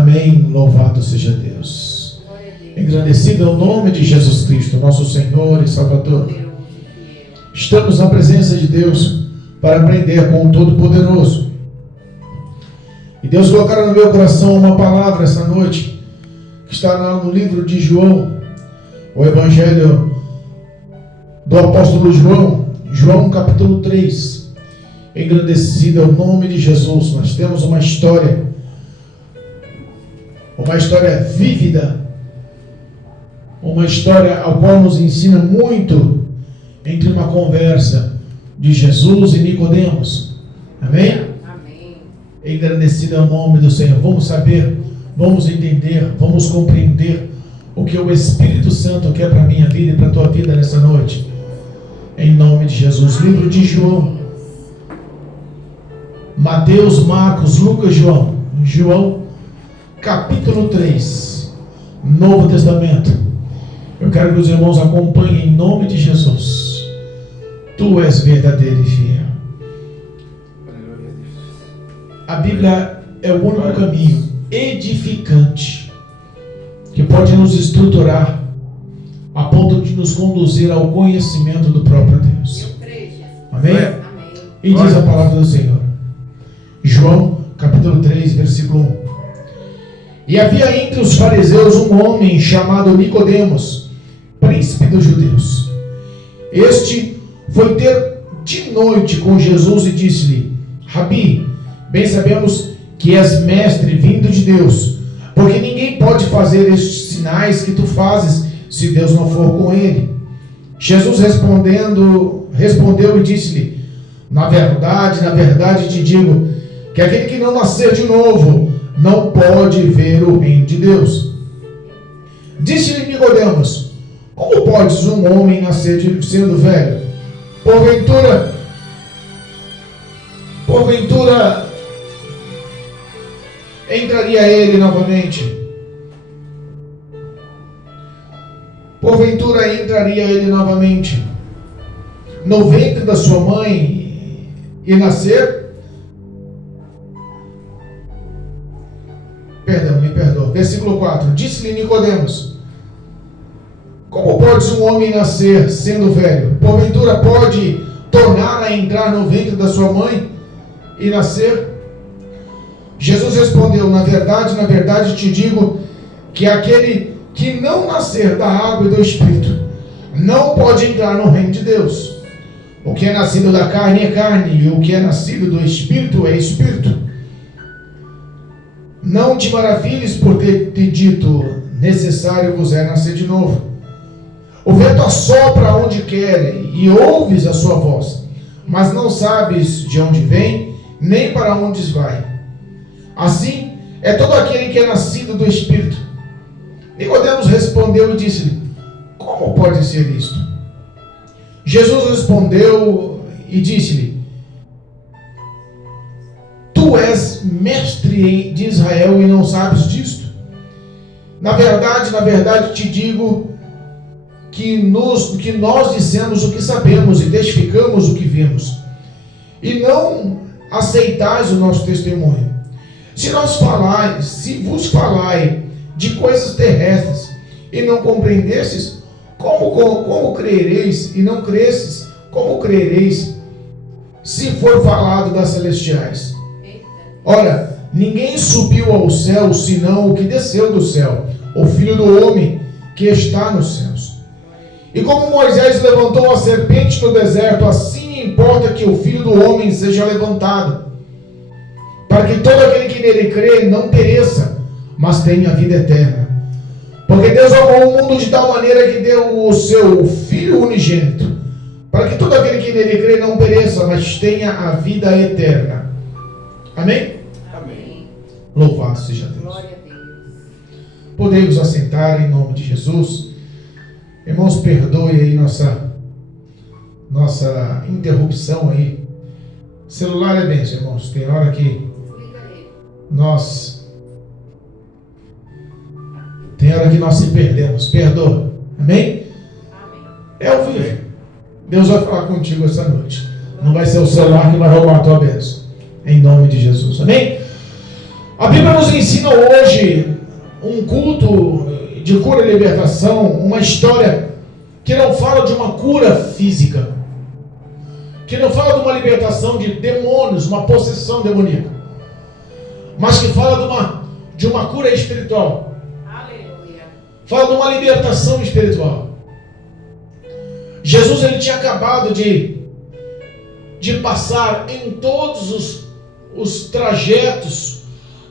Amém. Louvado seja Deus. Engrandecido é o nome de Jesus Cristo, nosso Senhor e Salvador. Estamos na presença de Deus para aprender com o Todo-Poderoso. E Deus colocará no meu coração uma palavra essa noite, que está lá no livro de João, o Evangelho do apóstolo João, João capítulo 3. Engrandecido é o nome de Jesus. Nós temos uma história vívida, uma história ao qual nos ensina muito entre uma conversa de Jesus e Nicodemos. Amém? Amém. Engrandecido é o nome do Senhor. Vamos saber, vamos entender, vamos compreender o que o Espírito Santo quer para a minha vida e para a tua vida nessa noite. Em nome de Jesus. Livro de João, Mateus, Marcos, Lucas, João. João, capítulo 3, Novo Testamento. Eu quero que os irmãos acompanhem em nome de Jesus. Tu és verdadeiro e fiel. A Bíblia é o único caminho edificante que pode nos estruturar a ponto de nos conduzir ao conhecimento do próprio Deus. Amém? Amém. E diz a palavra do Senhor. João, capítulo 3, versículo 1. E havia entre os fariseus um homem chamado Nicodemos, príncipe dos judeus. Este foi ter de noite com Jesus e disse-lhe: Rabi, bem sabemos que és mestre vindo de Deus, porque ninguém pode fazer estes sinais que tu fazes se Deus não for com ele. Jesus respondeu e disse-lhe: na verdade te digo, que aquele que não nascer de novo não pode ver o reino de Deus. Disse-lhe Nicodemos: como podes um homem nascer sendo velho? Porventura entraria ele novamente? Porventura entraria ele novamente no ventre da sua mãe e nascer? Me perdoa. Versículo 4. Disse-lhe Nicodemos: como pode um homem nascer sendo velho? Porventura pode tornar a entrar no ventre da sua mãe e nascer? Jesus respondeu: na verdade te digo que aquele que não nascer da água e do Espírito não pode entrar no reino de Deus. O que é nascido da carne é carne, e o que é nascido do Espírito é Espírito. Não te maravilhes por ter te dito: necessário vos é nascer de novo. O vento assopra onde quer e ouves a sua voz, mas não sabes de onde vem, nem para onde vai. Assim é todo aquele que é nascido do Espírito. Nicodemos respondeu e disse-lhe: como pode ser isto? Jesus respondeu e disse-lhe: tu és mestre de Israel e não sabes disto? Na verdade te digo que nós dissemos o que sabemos e testificamos o que vimos, e não aceitais o nosso testemunho. Se vos falarem de coisas terrestres e não compreendesses, como creereis? E não cresces, como creereis se for falado das celestiais? Ora, ninguém subiu ao céu senão o que desceu do céu, o Filho do Homem que está nos céus. E como Moisés levantou a serpente no deserto, assim importa que o Filho do Homem seja levantado, para que todo aquele que nele crê não pereça, mas tenha a vida eterna. Porque Deus amou o mundo de tal maneira que deu o seu Filho unigênito, para que todo aquele que nele crê não pereça, mas tenha a vida eterna. Amém? Amém. Louvado seja Deus. Glória a Deus. Podemos assentar em nome de Jesus. Irmãos, perdoe aí nossa interrupção aí. Celular é bênção, irmãos. Tem hora que nós se perdemos. Perdoa. Amém? É ao vivo. Deus vai falar contigo essa noite. Não vai ser o celular que vai roubar a tua bênção. Em nome de Jesus. Amém? A Bíblia nos ensina hoje um culto de cura e libertação, uma história que não fala de uma cura física, que não fala de uma libertação de demônios, uma possessão demoníaca, mas que fala de uma cura espiritual. Aleluia. Fala de uma libertação espiritual. Jesus, ele tinha acabado de passar em todos os trajetos,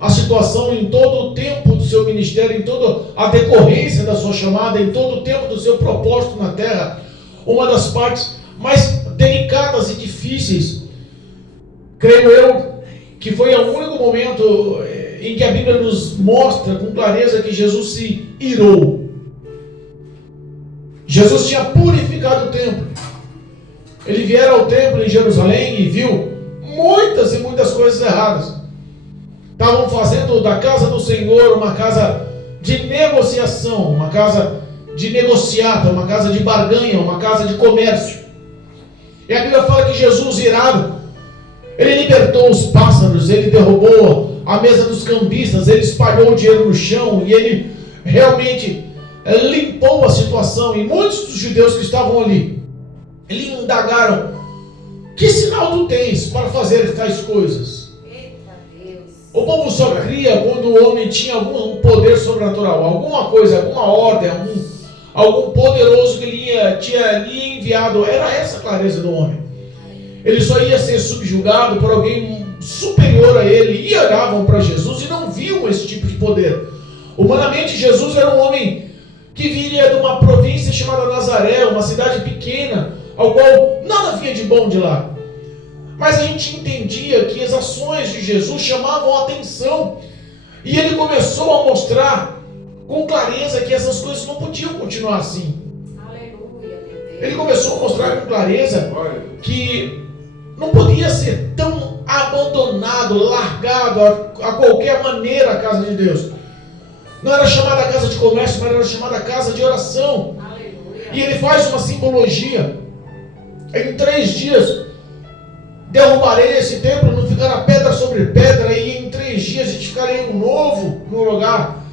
a situação, em todo o tempo do seu ministério, em toda a decorrência da sua chamada, em todo o tempo do seu propósito na terra, uma das partes mais delicadas e difíceis, creio eu, que foi o único momento em que a Bíblia nos mostra com clareza que Jesus se irou. Jesus tinha purificado o templo. Ele viera ao templo em Jerusalém e viu muitas e muitas coisas erradas. Estavam fazendo da casa do Senhor uma casa de negociação, uma casa de negociata, uma casa de barganha, uma casa de comércio. E a Bíblia fala que Jesus, irado, ele libertou os pássaros, ele derrubou a mesa dos cambistas, ele espalhou o dinheiro no chão e ele realmente limpou a situação. E muitos dos judeus que estavam ali, lhe indagaram: que sinal tu tens para fazer tais coisas? Eita Deus. O povo só cria quando o homem tinha algum poder sobrenatural, alguma coisa, alguma ordem, algum poderoso que lhe enviado. Era essa a clareza do homem. Ele só ia ser subjugado por alguém superior a ele. E olhavam para Jesus e não viam esse tipo de poder. Humanamente, Jesus era um homem que viria de uma província chamada Nazaré, uma cidade pequena, ao qual nada vinha de bom de lá. Mas a gente entendia que as ações de Jesus chamavam a atenção. E ele começou a mostrar com clareza que essas coisas não podiam continuar assim. Aleluia, meu Deus. Ele começou a mostrar com clareza que não podia ser tão abandonado, largado a qualquer maneira a casa de Deus. Não era chamada casa de comércio, mas era chamada casa de oração. Aleluia. E ele faz uma simbologia. Em 3 dias derrubarei esse templo, não ficará pedra sobre pedra, e em 3 dias edificarei um novo no lugar.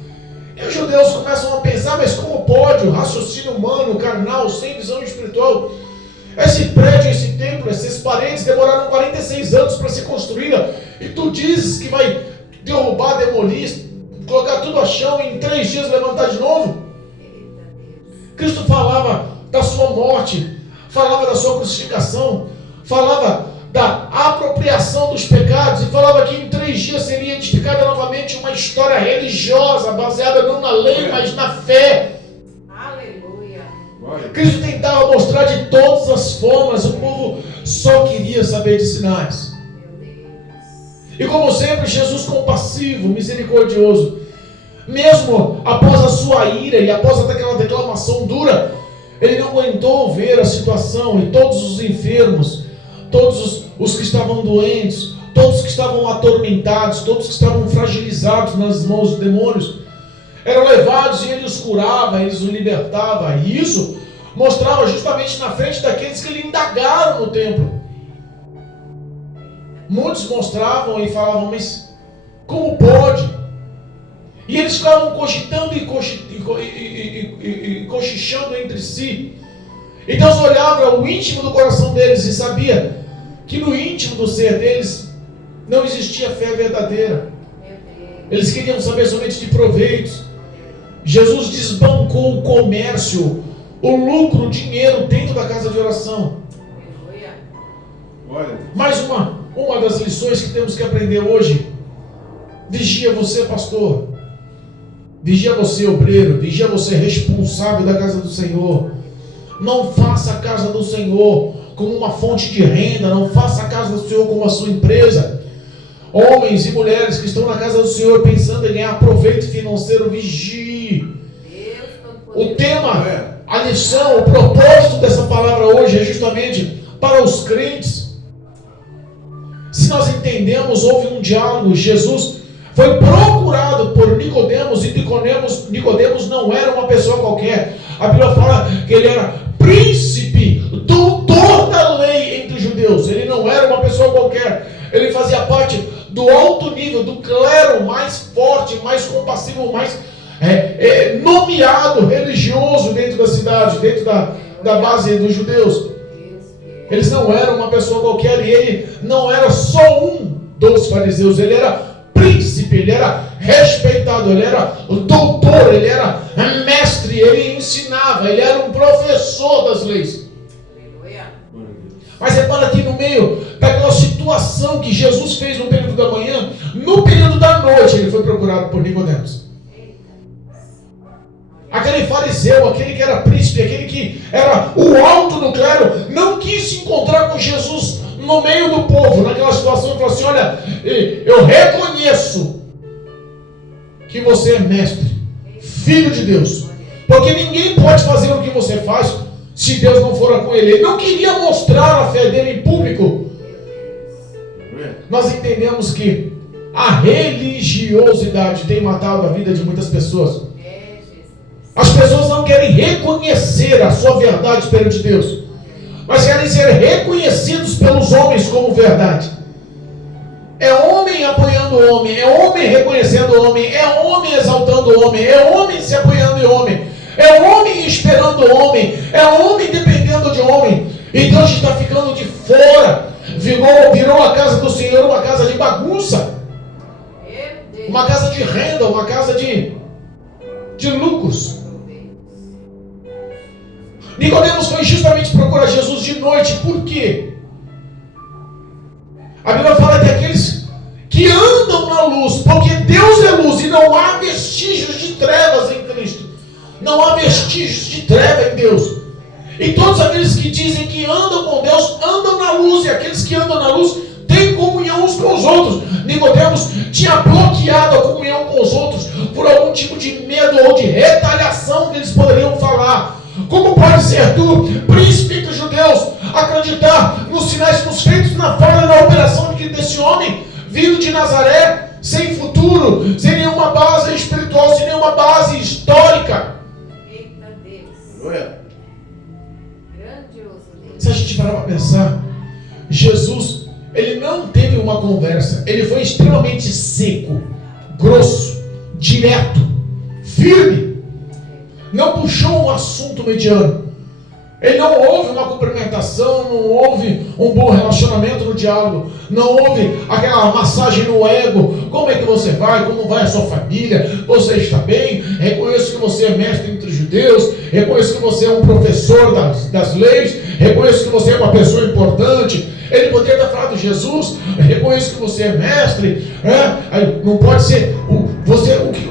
E os judeus começam a pensar: mas como pode o raciocínio humano, carnal, sem visão espiritual? Esse prédio, esse templo, essas paredes demoraram 46 anos para ser construída, e tu dizes que vai derrubar, demolir, colocar tudo a chão e em 3 dias levantar de novo? Cristo falava da sua morte, falava da sua crucificação, falava da apropriação dos pecados, e falava que em 3 dias seria edificada novamente uma história religiosa, baseada não na lei, mas na fé. Aleluia. Cristo tentava mostrar de todas as formas, o povo só queria saber de sinais. Meu Deus. E como sempre, Jesus compassivo, misericordioso, mesmo após a sua ira e após aquela declamação dura, ele não aguentou ver a situação, e todos os enfermos, todos os que estavam doentes, todos que estavam atormentados, todos que estavam fragilizados nas mãos dos demônios, eram levados e ele os curava, ele os libertava. E isso mostrava justamente na frente daqueles que lhe indagaram no templo. Muitos mostravam e falavam: mas como pode? E eles ficavam cogitando e cochichando entre si. E Deus olhava o íntimo do coração deles e sabia que no íntimo do ser deles não existia fé verdadeira. Eles queriam saber somente de proveitos. Jesus desbancou o comércio, o lucro, o dinheiro dentro da casa de oração. Mais uma das lições que temos que aprender hoje: vigia você, pastor, vigia você, obreiro, vigia você, responsável da casa do Senhor. Não faça a casa do Senhor como uma fonte de renda, não faça a casa do Senhor como a sua empresa. Homens e mulheres que estão na casa do Senhor pensando em ganhar proveito financeiro, vigie. O tema, a lição, o propósito dessa palavra hoje é justamente para os crentes. Se nós entendemos, houve um diálogo. Jesus foi procurado por Nicodemos, e Nicodemos não era uma pessoa qualquer. A Bíblia fala que ele era príncipe, doutor da lei entre os judeus. Ele não era uma pessoa qualquer. Ele fazia parte do alto nível, do clero mais mais compassivo, o mais nomeado religioso dentro da cidade, dentro da base dos judeus. Eles não eram uma pessoa qualquer, e ele não era só um dos fariseus, ele era príncipe, ele era respeitado, ele era doutor, ele era mestre, ele ensinava, ele era um professor das leis. Mas repara aqui no meio daquela situação que Jesus fez no período da manhã, no período da noite ele foi procurado por Nicodemos. Aquele fariseu, aquele que era príncipe, aquele que era o alto no clero, não quis se encontrar com Jesus no meio do povo, naquela situação, e falou assim: olha, eu reconheço que você é mestre, filho de Deus, porque ninguém pode fazer o que você faz se Deus não for com ele. Ele não queria mostrar a fé dele em público. Nós entendemos que a religiosidade tem matado a vida de muitas pessoas. As pessoas não querem reconhecer a sua verdade perante Deus, mas querem ser reconhecidos pelos homens como verdade. É homem apoiando o homem, é homem reconhecendo o homem, é homem exaltando o homem, é homem se apoiando em homem, é homem esperando o homem, é homem dependendo de homem. E Deus está ficando de fora. Virou a casa do Senhor uma casa de bagunça, uma casa de renda, uma casa de lucros. Nicodemos foi justamente procurar Jesus de noite. Por quê? A Bíblia fala que aqueles que andam na luz, porque Deus é luz e não há vestígios de trevas em Cristo. Não há vestígios de treva em Deus. E todos aqueles que dizem que andam com Deus, andam na luz. E aqueles que andam na luz têm comunhão uns com os outros. Nicodemos tinha bloqueado a comunhão com os outros por algum tipo de medo ou de retaliação que eles poderiam falar. Como pode ser tu, príncipe dos judeus, acreditar nos sinais, nos feitos, na forma e na operação desse homem, vindo de Nazaré, sem futuro, sem nenhuma base espiritual, sem nenhuma base histórica? Eita Deus. Ué. Grandioso Deus. Se a gente parar para pensar, Jesus, ele não teve uma conversa, ele foi extremamente seco, grosso, direto, firme. Não puxou um assunto mediano. Ele não houve uma cumprimentação, não houve um bom relacionamento no diálogo, não houve aquela massagem no ego. Como é que você vai? Como vai a sua família? Você está bem? Reconheço que você é mestre entre os judeus, reconheço que você é um professor das leis, reconheço que você é uma pessoa importante. Ele poderia ter falado: Jesus, reconheço que você é mestre, não pode ser,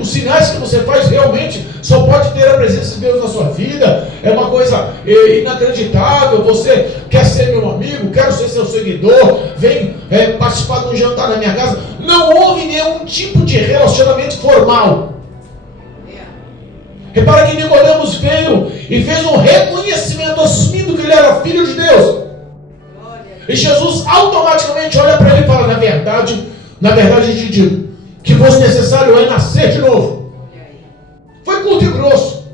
os sinais que você faz realmente só pode ter a presença de Deus na sua vida, é uma coisa inacreditável. Você quer ser meu amigo, quero ser seu seguidor, vem participar de um jantar na minha casa. Não houve nenhum tipo de relacionamento formal. Repara que Nicodemos veio e fez um reconhecimento, assumindo que ele era filho de Deus. E Jesus automaticamente olha para ele e fala: na verdade eu te digo que fosse necessário é nascer de novo. Foi curto e grosso.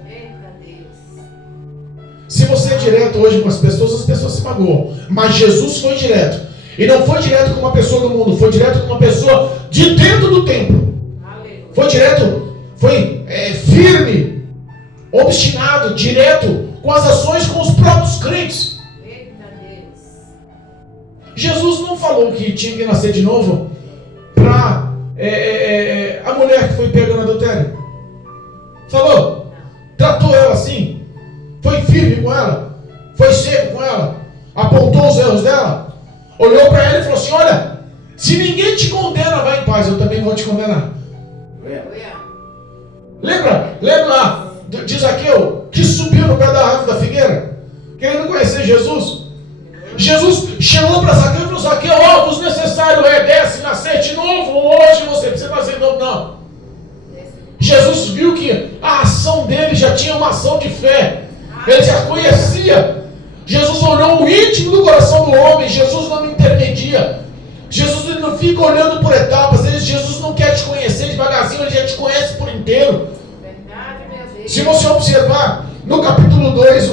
Se você é direto hoje com as pessoas se magoam. Mas Jesus foi direto. E não foi direto com uma pessoa do mundo, foi direto com uma pessoa de dentro do templo. Foi direto, foi firme, obstinado, direto com as ações com os próprios crentes. Jesus não falou que tinha que nascer de novo para a mulher que foi pega no adultério. Falou? Tratou ela assim? Foi firme com ela? Foi seco com ela? Apontou os erros dela? Olhou para ela e falou assim: olha, se ninguém te condena, vai em paz, eu também vou te condenar. Lembra lá de Zaqueu, que subiu no pé da árvore da figueira, querendo conhecer Jesus? Jesus chamou para Zaqueu e falou: Zaqueu, vos necessário desce, nascer de novo. Hoje você precisa nascer de novo. Não. Jesus viu que a ação dele já tinha uma ação de fé. Ele já conhecia. Jesus olhou o íntimo do coração do homem. Jesus não intermedia. Jesus ele não fica olhando por etapas. Jesus não quer te conhecer devagarzinho, ele já te conhece por inteiro. Se você observar no capítulo 2,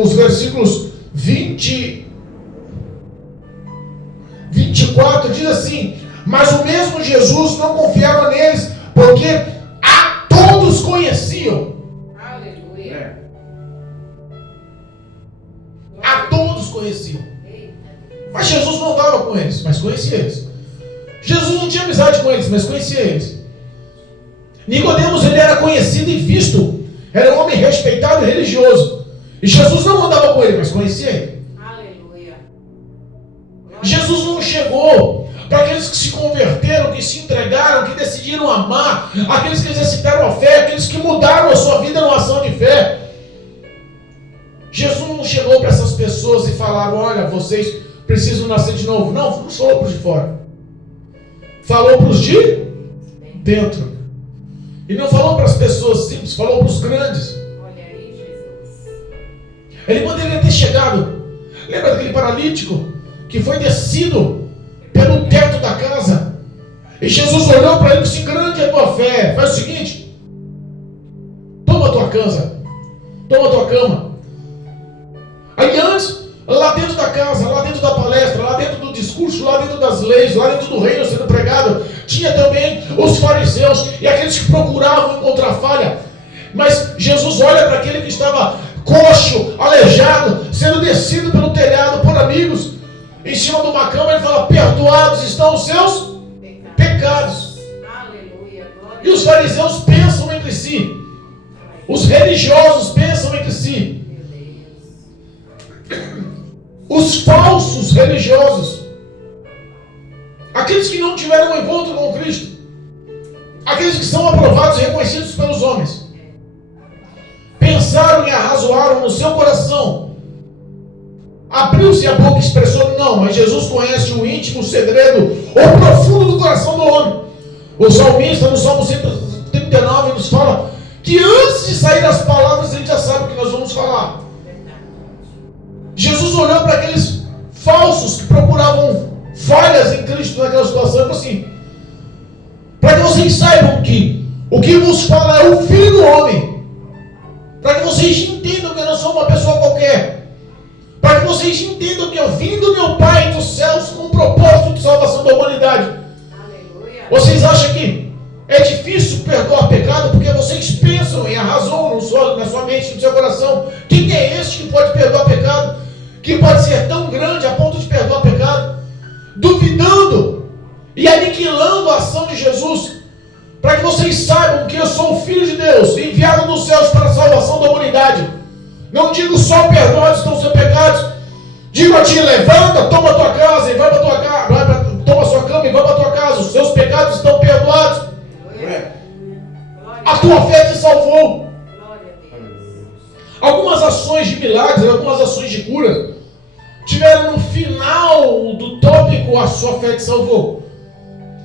os versículos 24, diz assim: mas o mesmo Jesus não confiava neles por conheciam. Mas Jesus não andava com eles, mas conhecia eles. Jesus não tinha amizade com eles, mas conhecia eles. Nicodemos, ele era conhecido e visto. Era um homem respeitado e religioso. E Jesus não andava com ele, mas conhecia ele. Aleluia. Jesus não chegou para aqueles que se converteram, que se entregaram, que decidiram amar, aqueles que exercitaram a fé, aqueles que mudaram a sua vida numa ação de fé. Jesus não chegou para essas pessoas e falaram: olha, vocês precisam nascer de novo. Não falou para os de fora. Falou para os de dentro. E não falou para as pessoas simples, falou para os grandes. Olha aí, Jesus. Ele poderia ter chegado. Lembra daquele paralítico que foi descido pelo teto da casa? E Jesus olhou para ele e disse: grande é a tua fé. Faz o seguinte: toma a tua casa, toma a tua cama. Aí antes, lá dentro da casa, lá dentro da palestra, lá dentro do discurso, lá dentro das leis, lá dentro do reino sendo pregado, tinha também os fariseus e aqueles que procuravam encontrar falha. Mas Jesus olha para aquele que estava coxo, aleijado, sendo descido pelo telhado por amigos, em cima de uma cama. Ele fala: perdoados estão os seus pecados. Aleluia. E os fariseus pensam entre si, os religiosos pensam entre si, os falsos religiosos, aqueles que não tiveram um encontro com Cristo, aqueles que são aprovados e reconhecidos pelos homens, pensaram e arrazoaram no seu coração. Abriu-se a boca e expressou: não, mas Jesus conhece o íntimo, o segredo, o profundo do coração do homem. O salmista, no Salmo 139, nos fala que antes de sair as palavras, ele já sabe o que nós vamos falar. Jesus olhou para aqueles falsos que procuravam falhas em Cristo naquela situação e falou assim: para que vocês saibam que o que vos fala é o Filho do Homem, para que vocês entendam que eu não sou uma pessoa qualquer, para que vocês entendam que eu vim do meu Pai dos céus com um propósito de salvação da humanidade. Aleluia. Vocês acham que é difícil perdoar pecado porque vocês pensam e arrasam na sua mente, no seu coração: quem é esse que pode perdoar pecado? Que pode ser tão grande a ponto de perdoar pecado? Duvidando e aniquilando a ação de Jesus, para que vocês saibam que eu sou o Filho de Deus, enviado dos céus para a salvação da humanidade. Não digo só perdoados estão os seus pecados, digo a ti: levanta, toma a tua casa e vai para tua casa, toma a sua cama e vai para tua casa, os seus pecados estão perdoados. Aleluia. A tua fé te salvou. Glória a Deus. Algumas ações de milagres, algumas ações de cura tiveram no final do tópico: a sua fé te salvou.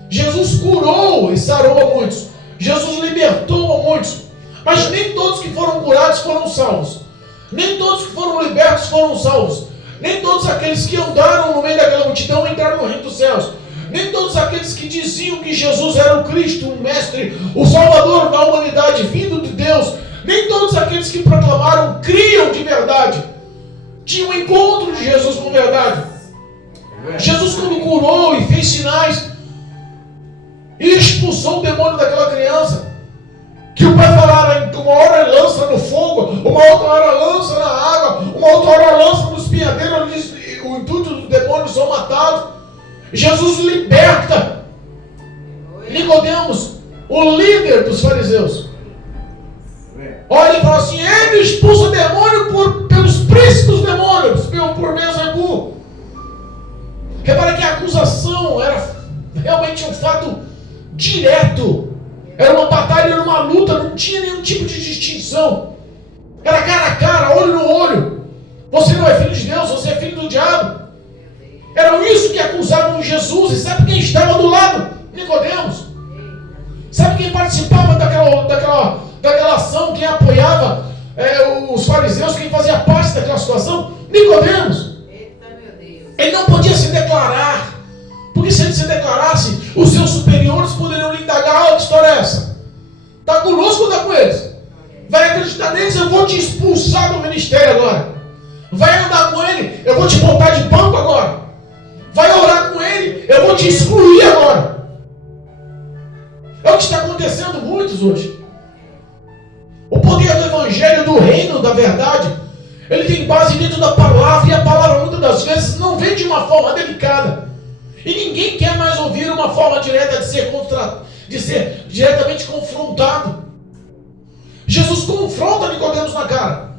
Jesus curou e sarou a muitos. Jesus libertou a muitos. Mas nem todos que foram curados foram salvos. Nem todos que foram libertos foram salvos. Nem todos aqueles que andaram no meio daquela multidão entraram no reino dos céus. Nem todos aqueles que diziam que Jesus era o Cristo, o Mestre, o Salvador da humanidade, vindo de Deus. Nem todos aqueles que proclamaram criam de verdade. Tinham um encontro de Jesus com verdade. Jesus, quando curou e fez sinais e expulsou o demônio daquela criança, que o pai falara: uma hora lança no fogo, uma outra hora lança na água, uma outra hora lança no espinhadeiro, o intuito do demônio são matados. Jesus liberta Nicodemos, o líder dos fariseus. Olha, ele fala assim: ele expulsa o demônio pelos príncipes dos demônios, por Beelzebul. Repara que a acusação era realmente um fato direto. Era uma batalha, era uma luta, não tinha nenhum tipo de distinção. Era cara a cara, olho no olho. Você não é filho de Deus, você é filho do diabo. Era isso que acusavam Jesus. E sabe quem estava do lado? Nicodemos. Sabe quem participava daquela ação, quem apoiava os fariseus, quem fazia parte daquela situação? Nicodemos. Eita, meu Deus. Ele não podia se declarar, porque se ele se declarasse, os seus superiores poderiam lhe indagar: que história é essa? Está conosco ou está com eles? Vai acreditar neles? Eu vou te expulsar do ministério agora. Vai andar com ele? Eu vou te botar de banco agora. Vai orar com ele? Eu vou te excluir agora. É o que está acontecendo muitos hoje. O poder do evangelho, do reino, da verdade, ele tem base dentro da palavra, e a palavra muitas das muitas vezes não vem de uma forma delicada. E ninguém quer mais ouvir uma forma direta de ser diretamente confrontado. Jesus confronta Nicodemos na cara.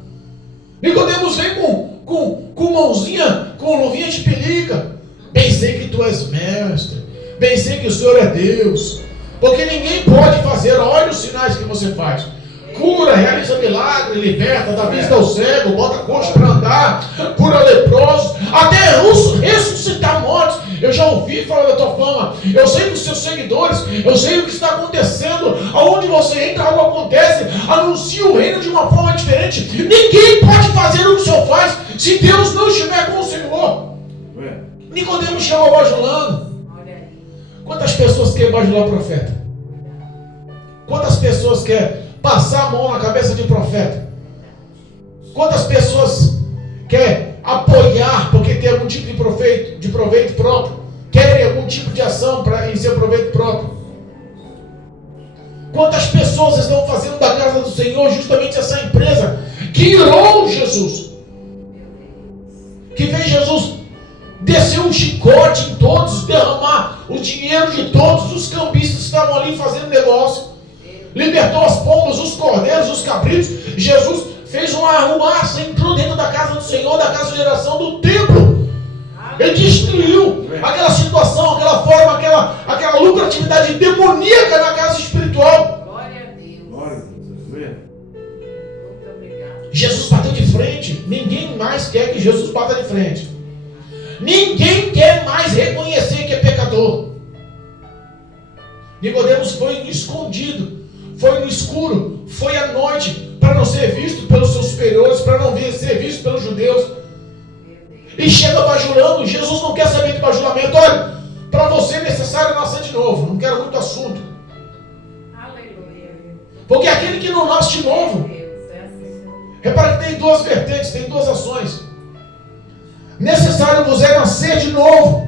Nicodemos vem com mãozinha, com luvinha de pelica. Bem sei que tu és mestre. Bem sei que o Senhor é Deus. Porque ninguém pode fazer, olha os sinais que você faz. Cura, realiza milagre, liberta, dá vista ao cego, bota coxo para andar, cura leprosos, até ressuscitar mortos. Eu já ouvi falar da tua fama, eu sei dos seus seguidores, eu sei o que está acontecendo, aonde você entra, algo acontece, anuncia o reino de uma forma diferente. Ninguém pode fazer o que o Senhor faz se Deus não estiver com o Senhor. Nicodemos chegou bajulando. Quantas pessoas querem bajular o profeta? Quantas pessoas querem passar a mão na cabeça de profeta? Quantas pessoas querem apoiar porque tem algum tipo de proveito próprio? Querem algum tipo de ação em seu proveito próprio? Quantas pessoas estão fazendo da casa do Senhor justamente essa empresa que irou Jesus? Que fez Jesus descer um chicote em todos, derramar o dinheiro de todos os cambistas que estavam ali fazendo negócio. Libertou as pombas, os cordeiros, os cabritos. Jesus fez uma arruaça, entrou dentro da casa do Senhor, da casa de oração, do templo. Ele destruiu aquela situação, aquela forma, aquela lucratividade demoníaca na casa espiritual. Glória a Deus. Glória a Deus. Muito obrigado. Jesus bateu de frente. Ninguém mais quer que Jesus bata de frente. Ninguém quer mais reconhecer que é pecador. Nicodemos foi escondido, foi no escuro, foi à noite, para não ser visto pelos seus superiores, para não ser visto pelos judeus. E chega bajulando. Jesus não quer saber de bajulamento. Olha, para você é necessário nascer de novo. Não quero muito assunto. Aleluia. Porque aquele que não nasce de novo, repara que tem duas vertentes, tem duas ações. Necessário vos é nascer de novo.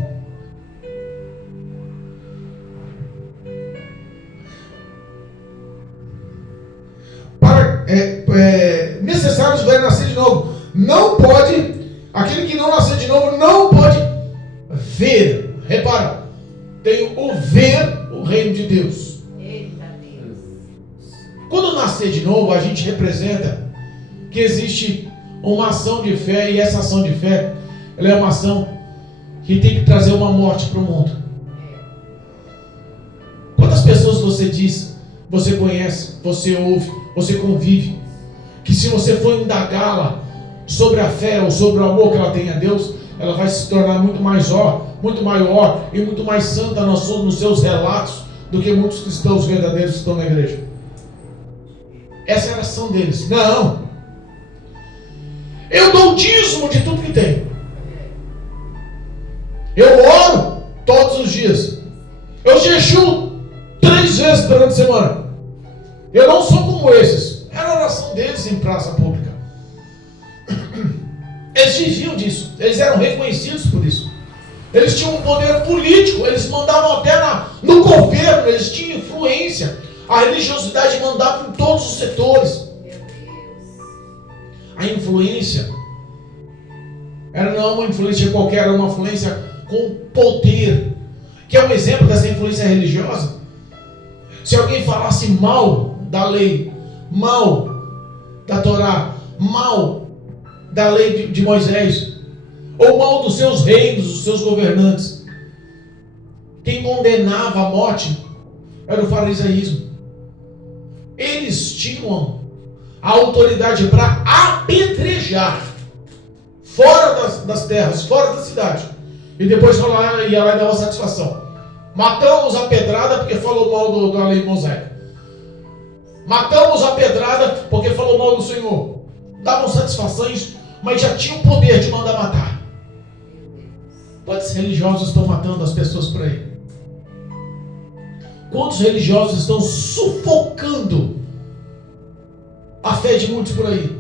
Necessário vos é nascer de novo. Não pode, aquele que não nascer de novo não pode ver. Repara, tem o ver o reino de Deus. Eita Deus. Quando nascer de novo, a gente representa que existe uma ação de fé, e essa ação de fé, ela é uma ação que tem que trazer uma morte para o mundo. Quantas pessoas você diz, você conhece, você ouve, você convive, que se você for indagá-la sobre a fé ou sobre o amor que ela tem a Deus, ela vai se tornar muito maior e muito mais santa nos seus relatos do que muitos cristãos verdadeiros que estão na igreja. Essa é a ação deles. Não, eu dou o dízimo de tudo que tenho. Eu oro todos os dias. Eu jejuo 3 vezes durante a semana. Eu não sou como esses. Era a oração deles em praça pública. Eles viviam disso. Eles eram reconhecidos por isso. Eles tinham um poder político. Eles mandavam até no governo. Eles tinham influência. A religiosidade mandava em todos os setores. A influência era não uma influência qualquer, era uma influência com poder, que é um exemplo dessa influência religiosa. Se alguém falasse mal da lei, mal da Torá, mal da lei de Moisés, ou mal dos seus reinos, dos seus governantes, quem condenava a morte era o farisaísmo. Eles tinham a autoridade para apedrejar fora das terras, fora da cidade. E depois ia lá e dava satisfação. Matamos a pedrada porque falou mal da lei mosaica. Matamos a pedrada porque falou mal do Senhor. Davam satisfações, mas já tinham o poder de mandar matar. Quantos religiosos estão matando as pessoas por aí? Quantos religiosos estão sufocando a fé de muitos por aí?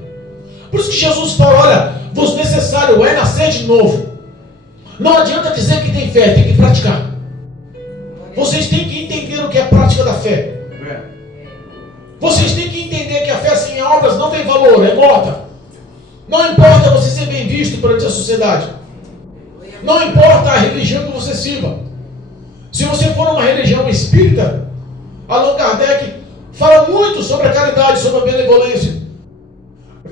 Por isso que Jesus fala, olha, vos necessário é nascer de novo. Não adianta dizer que tem fé, tem que praticar. Vocês têm que entender o que é a prática da fé. Vocês têm que entender que a fé sem obras não tem valor, é morta. Não importa você ser bem visto perante a sociedade. Não importa a religião que você sirva. Se você for uma religião espírita, Allan Kardec fala muito sobre a caridade, sobre a benevolência.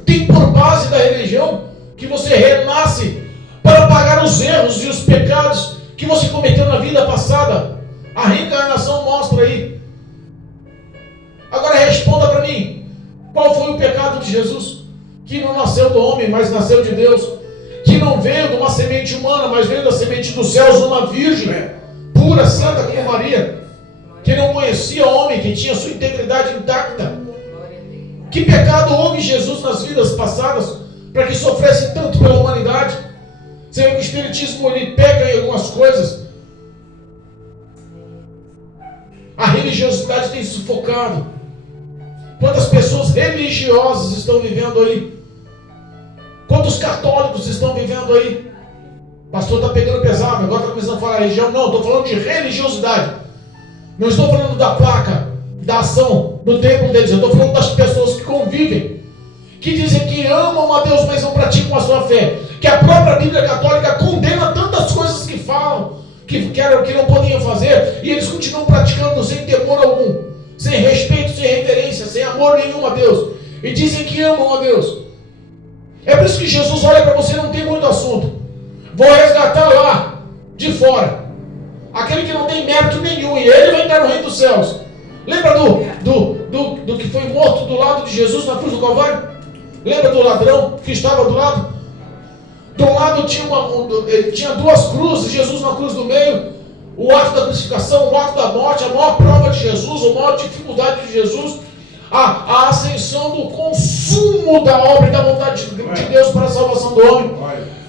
Tem por base da religião que você renasce para pagar os erros e os pecados que você cometeu na vida passada. A reencarnação mostra aí. Agora responda para mim, qual foi o pecado de Jesus? Que não nasceu do homem, mas nasceu de Deus. Que não veio de uma semente humana, mas veio da semente dos céus, uma virgem pura, santa como Maria, que não conhecia homem, que tinha sua integridade intacta. Que pecado houve Jesus nas vidas passadas para que sofresse tanto pela humanidade? Você vê que o Espiritismo ele pega em algumas coisas. A religiosidade tem sufocado. Quantas pessoas religiosas estão vivendo aí? Quantos católicos estão vivendo aí? O pastor está pegando pesado, agora está começando a falar religião. Não, estou falando de religiosidade. Não estou falando da placa, da ação, do templo deles. Eu estou falando das pessoas que convivem, que dizem que amam a Deus, mas não praticam a sua fé. Que a própria Bíblia Católica condena tantas coisas que falam, que não podiam fazer, e eles continuam praticando sem temor algum, sem respeito, sem reverência, sem amor nenhum a Deus. E dizem que amam a Deus. É por isso que Jesus olha para você, não tem muito assunto. Vou resgatar lá, de fora, aquele que não tem mérito nenhum, e ele vai entrar no reino dos céus. Lembra do que foi morto do lado de Jesus na cruz do Calvário? Lembra do ladrão que estava do lado? Do lado tinha duas cruzes, Jesus na cruz do meio, o ato da crucificação, o ato da morte, a maior prova de Jesus, a maior dificuldade de Jesus, a ascensão do consumo da obra e da vontade de Deus para a salvação do homem.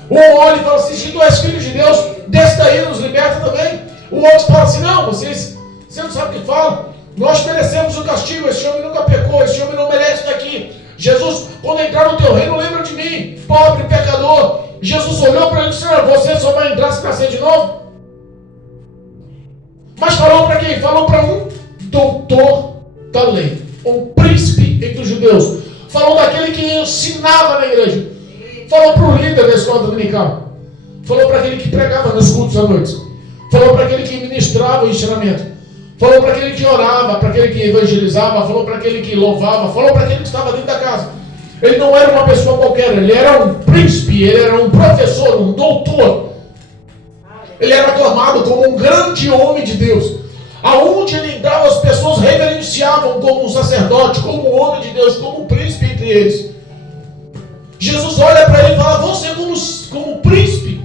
O olha e fala assim, se tu és filho de Deus, desce daí, nos liberta também. O outro fala assim, não, você não sabe o que fala. Nós merecemos o castigo, esse homem nunca pecou, esse homem não merece daqui. Jesus, quando entrar no teu reino, lembra de mim, pobre pecador. Jesus olhou para ele e disse, você só vai entrar se nascer de novo? Mas falou para quem? Falou para um doutor da lei, um príncipe entre os judeus. Falou daquele que ensinava na igreja. Falou para o líder da escola dominical. Falou para aquele que pregava nos cultos à noite. Falou para aquele que ministrava o ensinamento. Falou para aquele que orava, para aquele que evangelizava. Falou para aquele que louvava. Falou para aquele que estava dentro da casa. Ele não era uma pessoa qualquer, ele era um príncipe, ele era um professor, um doutor. Ele era aclamado como um grande homem de Deus. Aonde ele entrava, as pessoas reverenciavam como um sacerdote, como um homem de Deus, como um príncipe entre eles. Jesus olha para ele e fala, você como príncipe,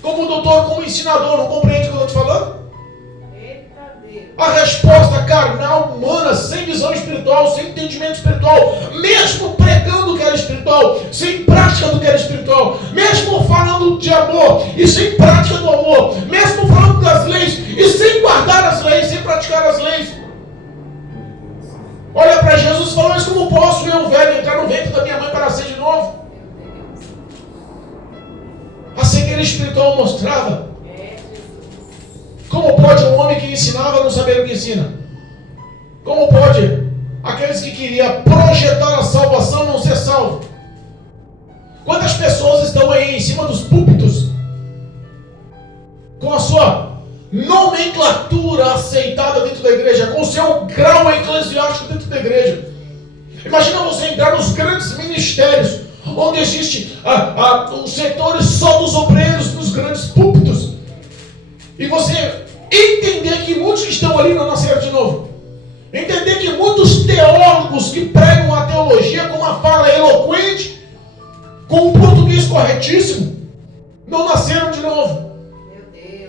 como doutor, como ensinador, não compreende o que eu estou te falando? A resposta carnal, humana, sem visão espiritual, sem entendimento espiritual, mesmo pregando o que era espiritual, sem prática do que era espiritual, mesmo falando de amor e sem prática do amor, mesmo falando das leis e sem guardar as leis, sem praticar as leis. Olha para Jesus e fala, mas como posso eu, velho, entrar no ventre da minha mãe para nascer de novo? A cegueira espiritual mostrava. Como pode um homem que ensinava não saber o que ensina? Como pode aqueles que queriam projetar a salvação não ser salvo? Quantas pessoas estão aí em cima dos púlpitos com a sua nomenclatura aceitada dentro da igreja, com o seu grau eclesiástico dentro da igreja? Imagina você entrar nos grandes ministérios, onde existe os setores só dos obreiros, nos grandes púlpitos, e você entender que muitos que estão ali não nasceram de novo. Entender que muitos teólogos que pregam a teologia com uma fala eloquente, com um português corretíssimo, não nasceram de novo.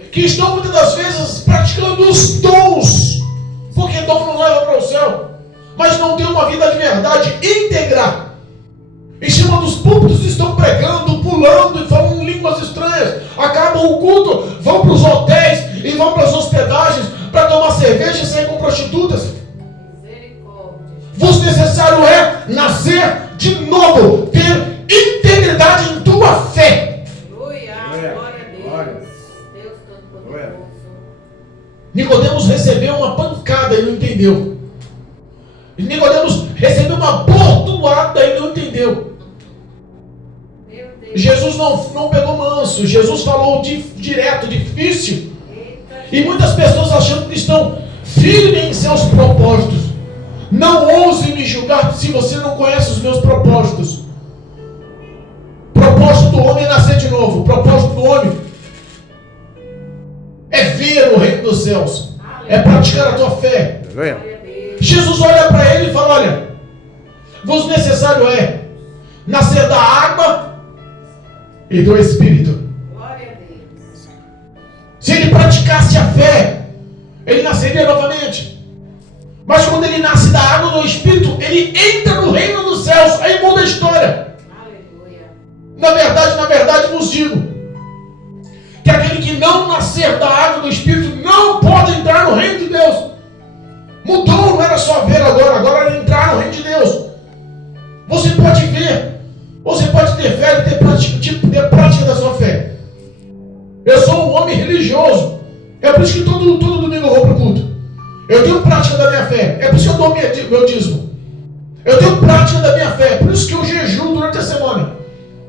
Que estão muitas das vezes praticando os dons, porque dom não leva para o céu, mas não tem uma vida de verdade íntegra. Em cima dos púlpitos estão pregando, pulando e falando línguas estranhas. Acabam o culto, vão para os hotéis e vão para as hospedagens para tomar cerveja e sair com prostitutas. Vos necessário é nascer de novo, ter integridade em tua fé. Glória a Deus. Deus Todo-Poderoso. Nicodemos recebeu uma pancada e não entendeu. Nicodemos recebeu uma bordoada e não entendeu. Meu Deus. Jesus não pegou manso. Jesus falou direto, difícil. E muitas pessoas achando que estão firmes em seus propósitos. Não ouse me julgar se você não conhece os meus propósitos. Propósito do homem é nascer de novo. Propósito do homem é ver o reino dos céus. É praticar a tua fé. Jesus olha para ele e fala: olha, vos necessário é nascer da água e do Espírito. Se ele praticasse a fé, ele nasceria novamente. Mas quando ele nasce da água e do Espírito, ele entra no reino dos céus. Aí muda a história. Na verdade vos digo que aquele que não nascer da água e do Espírito não pode entrar no reino de Deus. Mudou, não era só ver agora era entrar no reino de Deus. Você pode ver, você pode ter fé e ter prática da sua fé. Eu sou um homem religioso, é por isso que todo domingo eu vou para o culto. Eu tenho prática da minha fé, é por isso que eu dou meu dízimo. Eu tenho prática da minha fé, é por isso que eu jejuo durante a semana.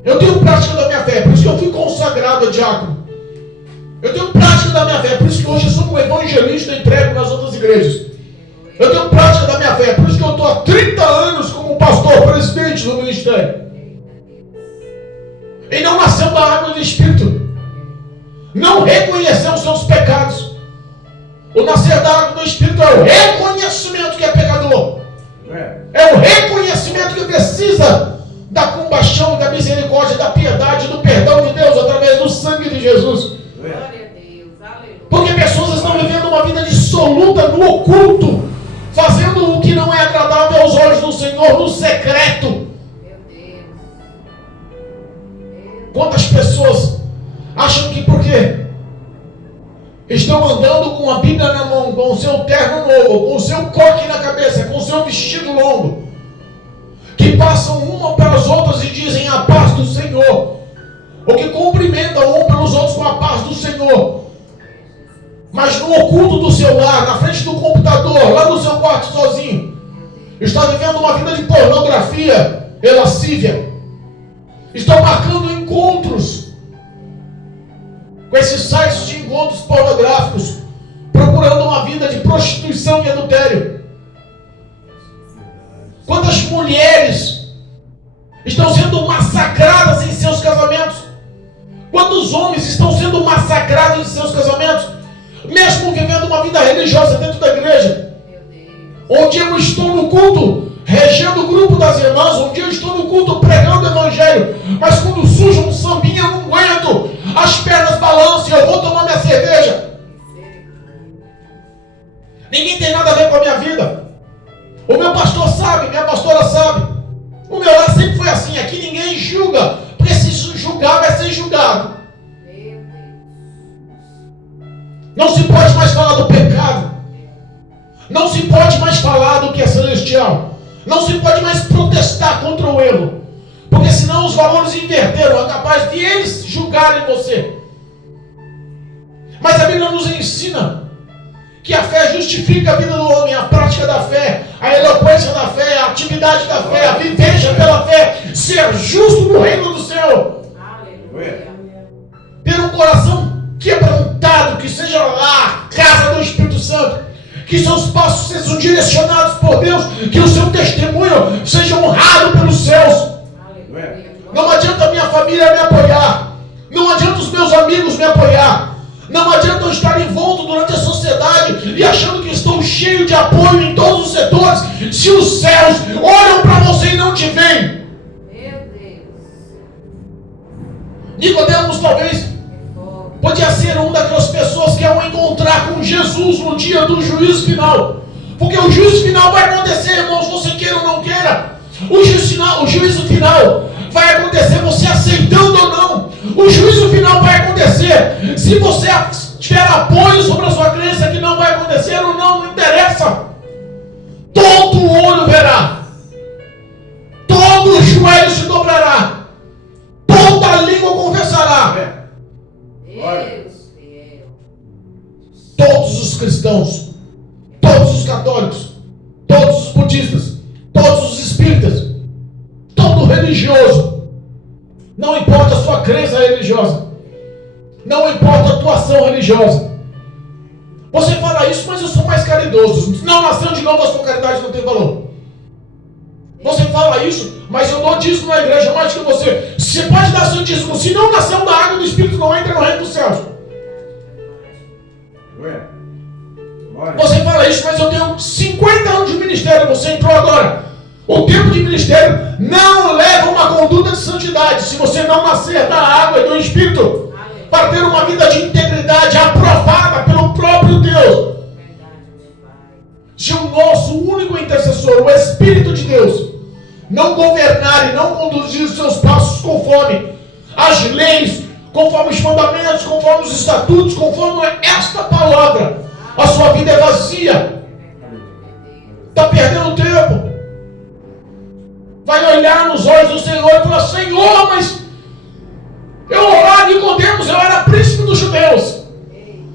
Eu tenho prática da minha fé, é por isso que eu fui consagrado a diácono. Eu tenho prática da minha fé, é por isso que hoje eu sou um evangelista e prego nas outras igrejas. Eu tenho prática da minha fé, é por isso que eu estou há 30 anos como pastor, presidente do ministério. E não nasceu da água e do Espírito. Não reconheceu os seus pecados. O nascer da água e do Espírito é o reconhecimento que é pecador. É o reconhecimento que precisa da compaixão, da misericórdia, da piedade, do perdão de Deus através do sangue de Jesus. Porque pessoas estão vivendo uma vida dissoluta no oculto, fazendo o que não é agradável aos olhos do Senhor no secreto. Quantas pessoas acham que porque estão andando com a Bíblia na mão, com o seu terno novo, com o seu coque na cabeça, com o seu vestido longo, que passam uma para as outras e dizem a paz do Senhor, ou que cumprimentam um pelos outros com a paz do Senhor, mas no oculto do seu lar, na frente do computador, lá no seu quarto sozinho, está vivendo uma vida de pornografia e lascívia, estão marcando encontros com esses sites de encontros pornográficos, procurando uma vida de prostituição e adultério. Quantas mulheres estão sendo massacradas em seus casamentos? Quantos homens estão sendo massacrados em seus casamentos? Mesmo vivendo uma vida religiosa dentro da igreja. Um dia eu estou no culto, regendo o grupo das irmãs. Um dia eu estou no culto pregando o evangelho. Mas quando surge um sambinha, eu não aguento. As pernas balançam e eu vou tomar minha cerveja. Ninguém tem nada a ver com a minha vida. O meu pastor sabe, minha pastora sabe. O meu lar sempre foi assim. Aqui ninguém julga. Porque se julgar, vai ser julgado. Não se pode mais falar do pecado. Não se pode mais falar do que é celestial. Não se pode mais protestar contra o erro. Porque senão os valores inverteram. É capaz de eles julgarem você. Mas a Bíblia nos ensina que a fé justifica a vida do homem. A prática da fé, a eloquência da fé, a atividade da fé, a vivência pela fé. Ser justo no reino do céu. Aleluia. Ter um coração quebrantado, que seja lá a casa do Espírito Santo, que seus passos sejam direcionados por Deus, que o seu testemunho seja honrado pelos céus. Não adianta a minha família me apoiar, não adianta os meus amigos me apoiar, não adianta eu estar envolto durante a sociedade e achando que estou cheio de apoio em todos os setores, se os céus olham para você e não te veem. Nicodemos talvez podia ser uma daquelas pessoas que vão encontrar com Jesus no dia do juízo final. Porque o juízo final vai acontecer, irmãos, você queira ou não queira. O juízo final vai acontecer você aceitando ou não. O juízo final vai acontecer. Se você tiver apoio sobre a sua crença que não vai acontecer ou não interessa. Todo olho verá. Todo joelho se dobrará. Toda língua confessará. Todos os cristãos, todos os católicos, todos os budistas, todos os espíritas, todo religioso, não importa a tua crença religiosa. Não importa a tua ação religiosa. Você fala isso, mas eu sou mais caridoso. Não nasceu de novo, a sua caridade não tem valor. Você fala isso, mas eu dou dízimo na igreja mais que você. Você pode dar seu dízimo. Se não nasceu da água do Espírito, não entra no reino dos céus. Você fala isso, mas eu tenho 50 anos de ministério. Você entrou agora. O tempo de ministério não leva uma conduta de santidade se você não nascer da água e do Espírito, para ter uma vida de integridade aprovada pelo próprio Deus. Se o nosso único intercessor, o Espírito de Deus, não governar e não conduzir os seus passos conforme as leis, conforme os mandamentos, conforme os estatutos, conforme esta palavra, a sua vida é vazia. Está perdendo tempo. Vai olhar nos olhos do Senhor e falar: Senhor, mas eu orava Nicodemos, eu era príncipe dos judeus.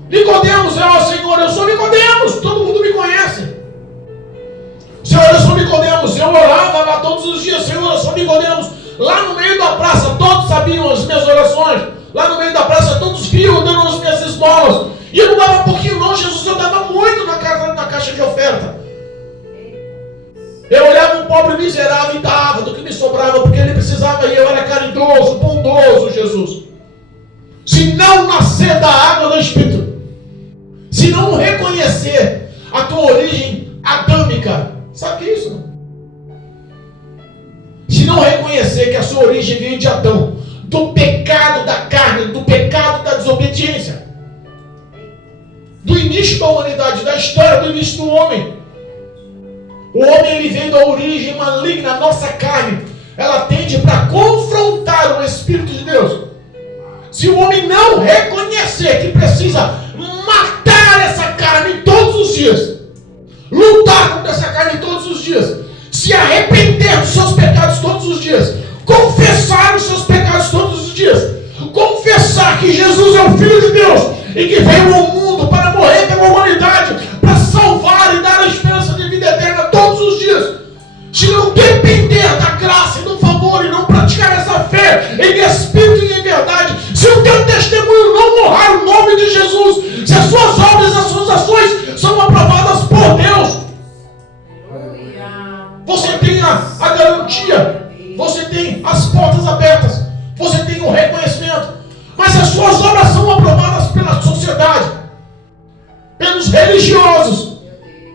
Nicodemos, Senhor, eu sou Nicodemos, todo mundo me conhece. Senhor, eu sou Nicodemos, eu orava lá todos os dias. Senhor, eu sou Nicodemos. Lá no meio da praça, todos sabiam as minhas orações. Lá no meio da praça, todos viam dando as minhas esmolas. E eu não dava pouquinho não, Jesus, eu dava muito na caixa de oferta. Eu olhava um pobre miserável e dava do que me sobrava, porque ele precisava, e eu era caridoso, bondoso, Jesus. Se não nascer da água do Espírito, se não reconhecer a tua origem adâmica, sabe o que é isso? Não? Se não reconhecer que a sua origem veio de Adão, do pecado da carne, do pecado da desobediência, do início da humanidade, da história do início do homem. O homem, ele veio da origem maligna. A nossa carne, ela tende para confrontar o Espírito de Deus. Se o homem não reconhecer que precisa matar essa carne todos os dias, lutar contra essa carne todos os dias, se arrepender dos seus pecados todos os dias, confessar os seus pecados todos os dias, confessar que Jesus é o Filho de Deus e que veio ao mundo para morrer pela humanidade, para salvar e dar a esperança de vida eterna todos os dias. Se não depender da graça e do favor e não praticar essa fé em espírito e em verdade, se o teu testemunho não honrar o nome de Jesus, se as suas obras e as suas ações são aprovadas por Deus, você tem a garantia, você tem as portas abertas, você tem o reconhecimento, mas as suas obras são aprovadas pela sociedade, pelos religiosos,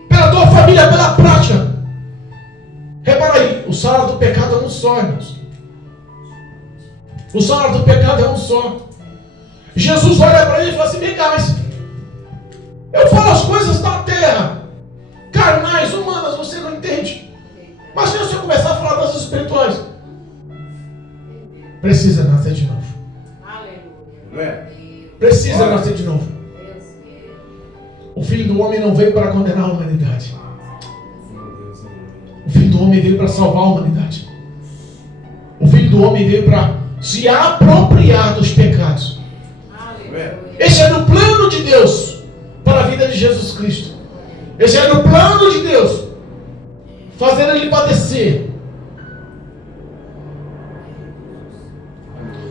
pela tua família, pela prática. Repara aí, o salário do pecado é um só, irmãos. O salário do pecado é um só. Jesus olha para ele e fala assim: vem cá, mas eu falo as coisas da terra, carnais, humanas, você não entende. Mas se você começar a falar das espirituais, precisa nascer de novo. Aleluia. Precisa nascer de novo. O Filho do Homem não veio para condenar a humanidade. O Filho do Homem veio para salvar a humanidade. O Filho do Homem veio para se apropriar dos pecados. Esse era o plano de Deus para a vida de Jesus Cristo. Esse era o plano de Deus, fazer ele padecer.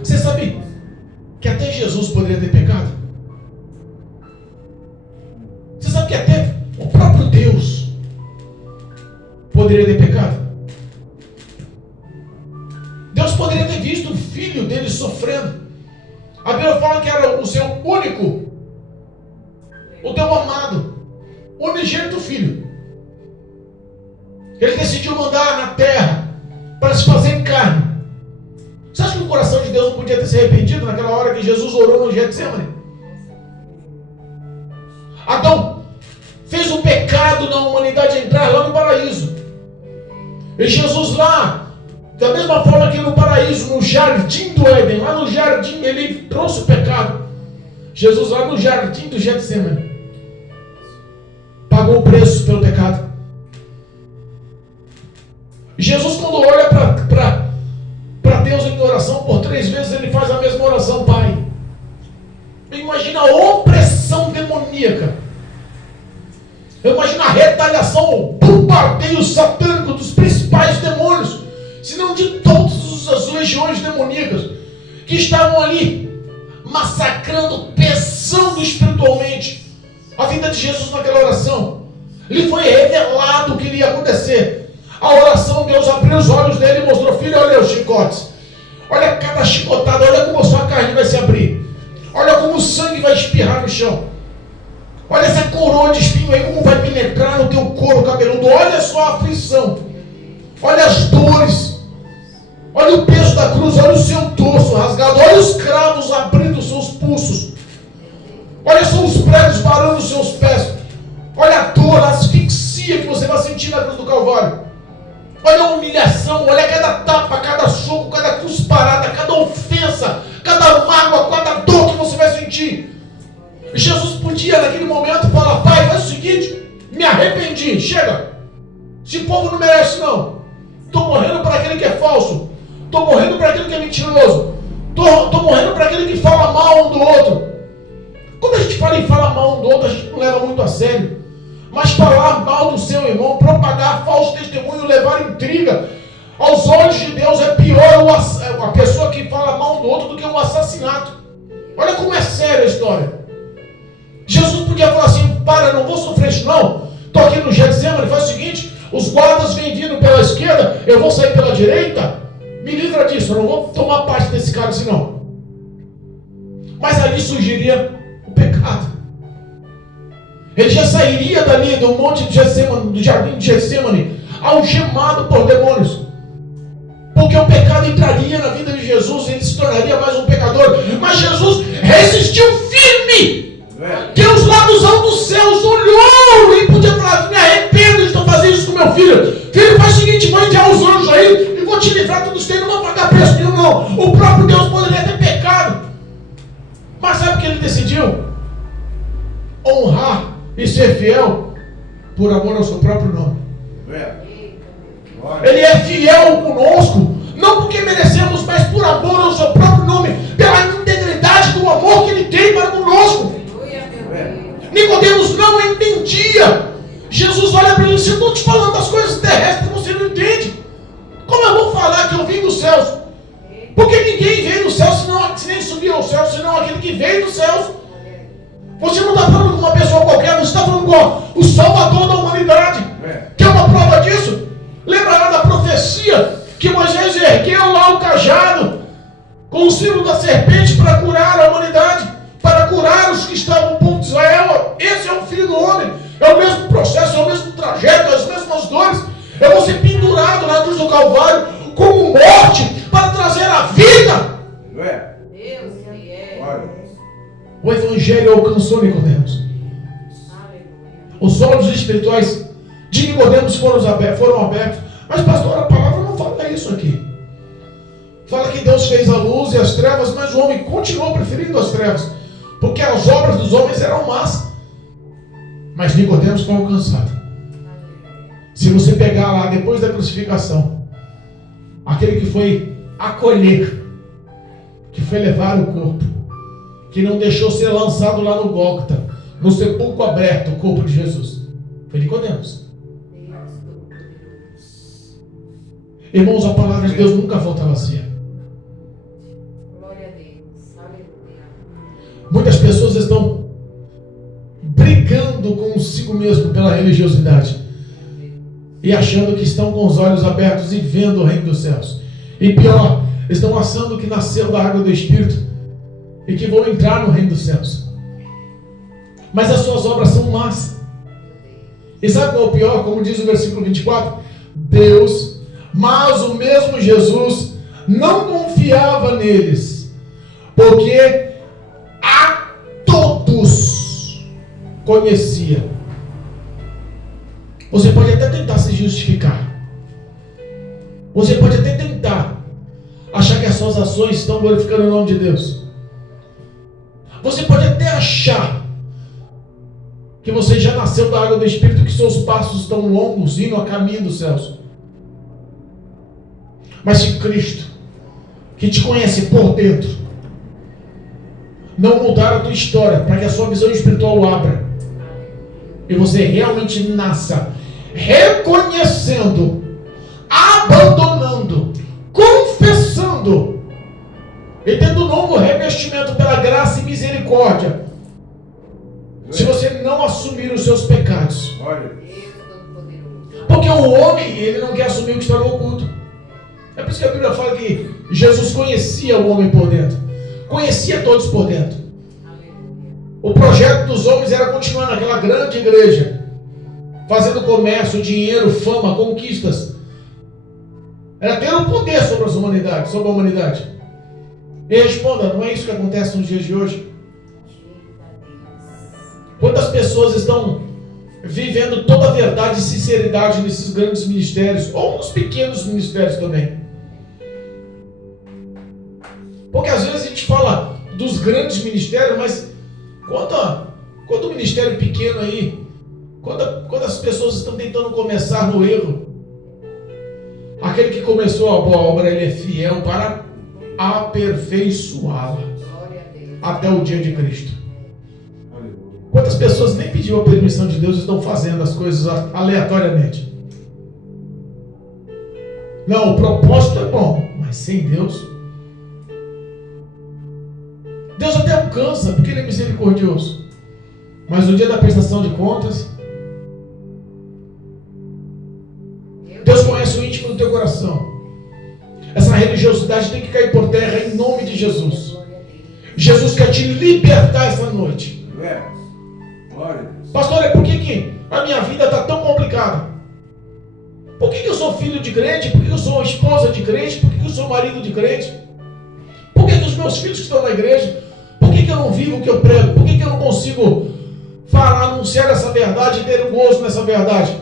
Você sabe que até Jesus poderia ter pecado? Você sabe que até o próprio Deus poderia ter pecado? Deus poderia ter visto o filho dele sofrendo. A Bíblia fala que era o seu único, o teu amado, unigênito filho. Ele decidiu mandar na terra para se fazer carne. Você acha que o coração de Deus não podia ter se arrependido naquela hora que Jesus orou no Getsemane? Adão fez o pecado na humanidade entrar lá no paraíso. E Jesus lá, da mesma forma que no paraíso, no jardim do Éden, lá no jardim, ele trouxe o pecado. Jesus lá no jardim do Getsemane pagou o preço pelo pecado. Jesus, quando olha para Deus em oração, por 3 vezes ele faz a mesma oração: Pai. Imagina a opressão demoníaca. Imagina a retaliação, o bombardeio satânico dos principais demônios, se não de todas as legiões demoníacas, que estavam ali massacrando, pesando espiritualmente a vida de Jesus naquela oração. Lhe foi revelado o que iria acontecer. A oração, Deus abriu os olhos dele e mostrou: filho, olha os chicotes, olha cada chicotada, olha como a sua carne vai se abrir, olha como o sangue vai espirrar no chão, olha essa coroa de espinho aí, como vai penetrar no teu couro cabeludo, olha a sua aflição, olha as dores, olha o peso da cruz, olha o seu torso rasgado, olha os cravos abrindo os seus pulsos, olha só os pregos varando os seus pés, olha a dor, a asfixia que você vai sentir na cruz do Calvário. Olha a humilhação, olha cada tapa, cada soco, cada cusparada, cada ofensa, cada mágoa, cada dor que você vai sentir. Jesus podia naquele momento falar: pai, faz o seguinte, me arrependi, chega. Esse povo não merece não. Estou morrendo para aquele que é falso. Estou morrendo para aquele que é mentiroso. Estou morrendo para aquele que fala mal um do outro. Quando a gente fala em falar mal um do outro, a gente não leva muito a sério. Mas falar mal do seu irmão, propagar falso testemunho, levar intriga, aos olhos de Deus é pior a pessoa que fala mal do outro do que um assassinato. Olha como é séria a história. Jesus podia falar assim: para, não vou sofrer isso não. Estou aqui no Getsemane, faz o seguinte, os guardas vêm vindo pela esquerda, eu vou sair pela direita, me livra disso, eu não vou tomar parte desse cálice não. Mas ali surgiria o pecado. Ele já sairia dali do monte de Getsemane, do jardim de Getsemane, algemado por demônios. Porque o pecado entraria na vida de Jesus e ele se tornaria mais um pecador. Mas Jesus resistiu firme. Deus lá dos altos céus olhou e podia falar: me arrependo de estar fazendo isso com meu filho. Filho, faz o seguinte, vou enviar os anjos aí e vou te livrar todos vocês, não vou pagar preço nenhum não. O próprio Deus poderia ter pecado. Mas sabe o que ele decidiu? Honrar e ser fiel por amor ao seu próprio nome. Ele é fiel conosco, não porque merecemos, mas por amor ao seu próprio nome, pela integridade do amor que ele tem para conosco. Nicodemos não entendia. Jesus olha para ele e diz: eu estou te falando das coisas terrestres que você não entende. Como eu vou falar que eu vim dos céus? Porque ninguém veio dos céus, se nem subiu aos céus, senão aquele que veio dos céus. Você não está falando com uma pessoa qualquer, você está falando com o Salvador da humanidade. Quer uma prova disso? Lembra lá da profecia que Moisés ergueu lá o cajado com o símbolo da serpente para curar a humanidade, para curar os que estavam no povo de Israel? Esse é o Filho do Homem. É o mesmo processo, é o mesmo trajeto, as mesmas dores. Eu vou ser pendurado na cruz do Calvário como morte para trazer a vida. Deus que é. O Evangelho alcançou Nicodemos. Os olhos espirituais de Nicodemos foram abertos. Mas, pastor, a palavra não fala isso aqui. Fala que Deus fez a luz e as trevas, mas o homem continuou preferindo as trevas, porque as obras dos homens eram más. Mas Nicodemos foi alcançado. Se você pegar lá, depois da crucificação, aquele que foi acolher, que foi levar o corpo, que não deixou ser lançado lá no Gólgota, no sepulcro aberto, o corpo de Jesus, foi Nicodemos. Irmãos, a palavra de Deus nunca volta vazia. Glória a Deus. Aleluia. Muitas pessoas estão brigando consigo mesmo pela religiosidade e achando que estão com os olhos abertos e vendo o reino dos céus. E pior, estão achando que nasceram da água do Espírito e que vão entrar no reino dos céus. Mas as suas obras são más. E sabe qual é o pior? Como diz o versículo 24, mas o mesmo Jesus não confiava neles, porque a todos conhecia. Você pode até tentar se justificar. Você pode até tentar achar que as suas ações estão glorificando o nome de Deus. Você pode até achar que você já nasceu da água do Espírito, que seus passos estão longos, indo a caminho dos céus. Mas se Cristo, que te conhece por dentro, não mudar a tua história, para que a sua visão espiritual abra, e você realmente nasça reconhecendo, abandonando, confessando E tendo novo revestimento pela graça e misericórdia. Se você não assumir os seus pecados. Porque o homem, ele não quer assumir o que está no oculto. É por isso que a Bíblia fala que Jesus conhecia o homem por dentro. Conhecia todos por dentro. O projeto dos homens era continuar naquela grande igreja, fazendo comércio, dinheiro, fama, conquistas. Era ter um poder sobre a humanidade. E responda, não é isso que acontece nos dias de hoje? Quantas pessoas estão vivendo toda a verdade e sinceridade nesses grandes ministérios, ou nos pequenos ministérios também? Porque às vezes a gente fala dos grandes ministérios, mas quanto ministério pequeno aí, quantas pessoas estão tentando começar no erro? Aquele que começou a boa obra, ele é fiel para aperfeiçoá-la até o dia de Cristo. Quantas pessoas nem pediu a permissão de Deus e estão fazendo as coisas aleatoriamente? Não, o propósito é bom, mas sem Deus. Deus até alcança, porque Ele é misericordioso. Mas no dia da prestação de contas, Deus conhece o íntimo do teu coração. Essa religiosidade tem que cair por terra em nome de Jesus. Jesus quer te libertar essa noite. Pastor, por que a minha vida está tão complicada? Por que eu sou filho de crente? Por que eu sou esposa de crente? Por que eu sou marido de crente? Por que os meus filhos que estão na igreja? Por que eu não vivo o que eu prego? Por que eu não consigo falar, anunciar essa verdade e ter um gozo nessa verdade?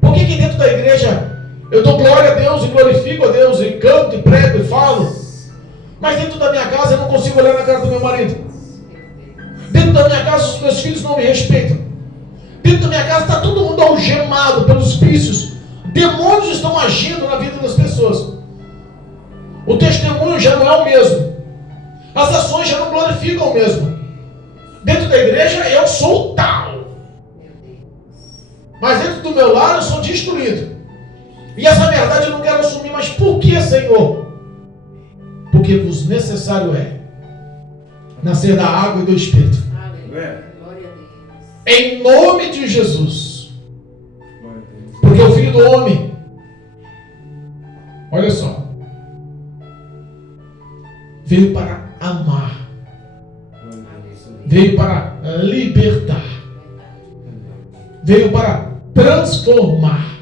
Por que dentro da igreja eu dou glória a Deus e glorifico a Deus e canto e prego e falo, mas dentro da minha casa eu não consigo olhar na cara do meu marido? Dentro da minha casa os meus filhos não me respeitam. Dentro da minha casa está todo mundo algemado pelos vícios. Demônios estão agindo na vida das pessoas. O testemunho já não é o mesmo. As ações já não glorificam o mesmo. Dentro da igreja eu sou tal, mas dentro do meu lar eu sou destruído. E essa verdade eu não quero assumir. Mas por que, Senhor? Porque vos necessário é nascer da água e do Espírito. Em nome de Jesus. Porque o Filho do Homem, olha só, veio para amar, veio para libertar, veio para transformar,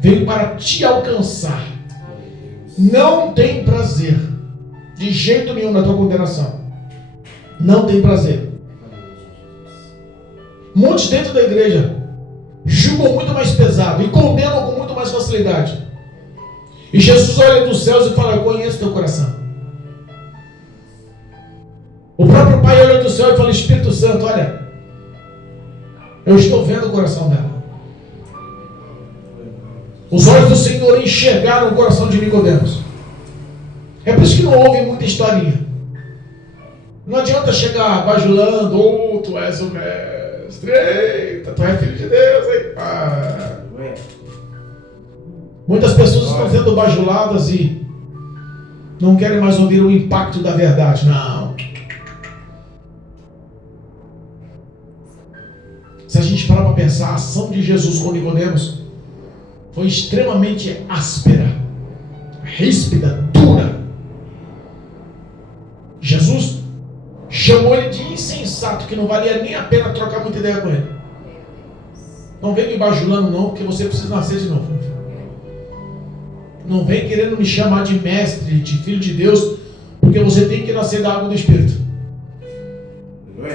veio para te alcançar. Não tem prazer de jeito nenhum na tua condenação. Não tem prazer. Muitos dentro da igreja julgam muito mais pesado e condenam com muito mais facilidade. E Jesus olha dos céus e fala: eu conheço teu coração. O próprio Pai olha do céu e fala: Espírito Santo, olha, eu estou vendo o coração dela. Os olhos do Senhor enxergaram o coração de Nicodemos. É por isso que não houve muita historinha. Não adianta chegar bajulando: oh, tu és o mestre, eita, tu és filho de Deus, hein? Muitas pessoas estão sendo bajuladas e não querem mais ouvir o impacto da verdade. Não. Se a gente parar para pensar, a ação de Jesus com Nicodemos foi extremamente áspera, ríspida, dura. Jesus chamou ele de insensato, que não valia nem a pena trocar muita ideia com ele. Não vem me bajulando não, porque você precisa nascer de novo. Não vem querendo me chamar de mestre, de filho de Deus, porque você tem que nascer da água do Espírito.